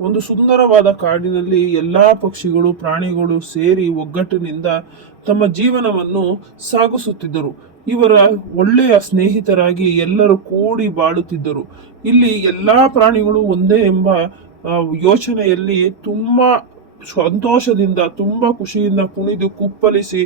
ಒಂದು ಸುಂದರವಾದ ಕಾಡಿನಲ್ಲಿ ಎಲ್ಲಾ ಪಕ್ಷಿಗಳು ಪ್ರಾಣಿಗಳು ಸೇರಿ ಒಗ್ಗಟ್ಟಿನಿಂದ ತಮ್ಮ ಜೀವನವನ್ನು ಸಾಗಿಸುತ್ತಿದ್ದರು. ಇವರ ಒಳ್ಳೆಯ ಸ್ನೇಹಿತರಾಗಿ ಎಲ್ಲರೂ ಕೂಡಿ ಬಾಳುತ್ತಿದ್ದರು. ಇಲ್ಲಿ ಎಲ್ಲಾ ಪ್ರಾಣಿಗಳು ಒಂದೇ ಎಂಬ ಯೋಚನೆಯಲ್ಲಿ ತುಂಬಾ ಸಂತೋಷದಿಂದ ತುಂಬಾ ಖುಷಿಯಿಂದ ಕುಣಿದು ಕುಪ್ಪಳಿಸಿ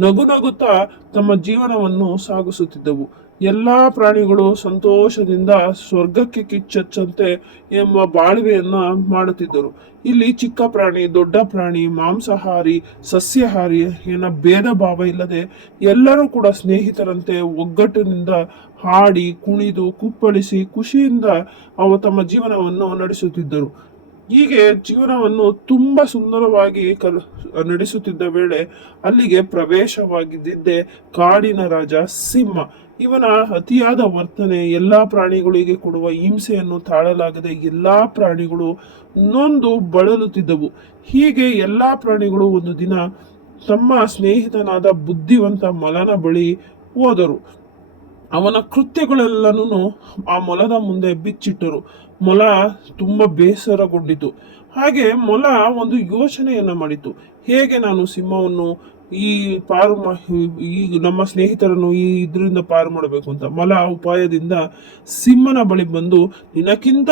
ನಗು ನಗುತ್ತಾ ತಮ್ಮ ಜೀವನವನ್ನು ಸಾಗಿಸುತ್ತಿದ್ದವು. ಎಲ್ಲಾ ಪ್ರಾಣಿಗಳು ಸಂತೋಷದಿಂದ ಸ್ವರ್ಗಕ್ಕೆ ಕಿಚ್ಚಚ್ಚಂತೆ ಎಂಬ ಬಾಳ್ವೆಯನ್ನ ಮಾಡುತ್ತಿದ್ದರು. ಇಲ್ಲಿ ಚಿಕ್ಕ ಪ್ರಾಣಿ ದೊಡ್ಡ ಪ್ರಾಣಿ ಮಾಂಸಾಹಾರಿ ಸಸ್ಯಾಹಾರಿ ಏನ ಭೇದ ಭಾವ ಇಲ್ಲದೆ ಎಲ್ಲರೂ ಕೂಡ ಸ್ನೇಹಿತರಂತೆ ಒಗ್ಗಟ್ಟಿನಿಂದ ಹಾಡಿ ಕುಣಿದು ಕುಪ್ಪಳಿಸಿ ಖುಷಿಯಿಂದ ತಮ್ಮ ಜೀವನವನ್ನು ನಡೆಸುತ್ತಿದ್ದರು. ಹೀಗೆ ಜೀವನವನ್ನು ತುಂಬಾ ಸುಂದರವಾಗಿ ನಡೆಸುತ್ತಿದ್ದ ವೇಳೆ ಅಲ್ಲಿಗೆ ಪ್ರವೇಶವಾಗಿದ್ದೇ ಕಾಡಿನ ರಾಜ ಸಿಂಹ. ಇವನ ಅತಿಯಾದ ವರ್ತನೆ ಎಲ್ಲಾ ಪ್ರಾಣಿಗಳಿಗೆ ಕೊಡುವ ಹಿಂಸೆಯನ್ನು ತಾಳಲಾಗದೆ ಎಲ್ಲಾ ಪ್ರಾಣಿಗಳು ನೊಂದು ಬಳಲುತ್ತಿದ್ದವು. ಹೀಗೆ ಎಲ್ಲಾ ಪ್ರಾಣಿಗಳು ಒಂದು ದಿನ ತಮ್ಮ ಸ್ನೇಹಿತನಾದ ಬುದ್ಧಿವಂತ ಮೊಲನ ಬಳಿ ಹೋದರು. ಅವನ ಕೃತ್ಯಗಳೆಲ್ಲನೂ ಆ ಮೊಲದ ಮುಂದೆ ಬಿಚ್ಚಿಟ್ಟರು. ಮೊಲ ತುಂಬಾ ಬೇಸರಗೊಂಡಿತು. ಹಾಗೆ ಮೊಲ ಒಂದು ಯೋಚನೆಯನ್ನ ಮಾಡಿತು. ಹೇಗೆ ನಾನು ಸಿಂಹವನ್ನು ಈ ಪಾರು ಈ ನಮ್ಮ ಸ್ನೇಹಿತರನ್ನು ಇದರಿಂದ ಪಾರು ಮಾಡಬೇಕು ಅಂತ ಮೊಲ ಉಪಾಯದಿಂದ ಸಿಂಹನ ಬಳಿ ಬಂದು, ನಿನಕ್ಕಿಂತ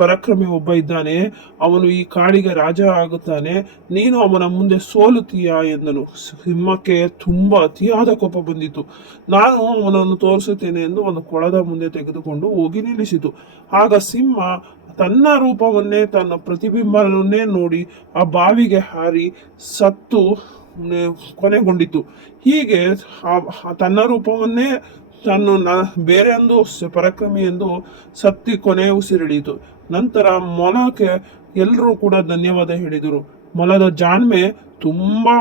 ಪರಾಕ್ರಮಿ ಒಬ್ಬ ಇದ್ದಾನೆ, ಅವನು ಈ ಕಾಡಿಗೆ ರಾಜ ಆಗುತ್ತಾನೆ, ನೀನು ಅವನ ಮುಂದೆ ಸೋಲುತ್ತೀಯಾ ಎಂದನು. ಸಿಂಹಕ್ಕೆ ತುಂಬಾ ಅತಿಯಾದ ಕೋಪ ಬಂದಿತು. ನಾನು ಅವನನ್ನು ತೋರಿಸುತ್ತೇನೆ ಎಂದು ಒಂದು ಕೊಳದ ಮುಂದೆ ತೆಗೆದುಕೊಂಡು ಹೋಗಿ ನಿಲ್ಲಿಸಿತು. ಆಗ ಸಿಂಹ ತನ್ನ ರೂಪವನ್ನೇ ತನ್ನ ಪ್ರತಿಬಿಂಬವನ್ನೇ ನೋಡಿ ಆ ಬಾವಿಗೆ ಹಾರಿ ಸತ್ತು ಕೊನೆಗೊಂಡಿತು. ಹೀಗೆ ತನ್ನ ರೂಪವನ್ನೇ ಬೇರೆ ಎಂದು ಪರಾಕ್ರಮಿ ಎಂದು ಸತ್ತಿ ಕೊನೆ ಉಸಿರಿಡಿಯಿತು. ನಂತರ ಮೊಲಕ್ಕೆ ಎಲ್ಲರೂ ಕೂಡ ಧನ್ಯವಾದ ಹೇಳಿದರು. ಮೊಲದ ಜಾಣ್ಮೆ ತುಂಬಾ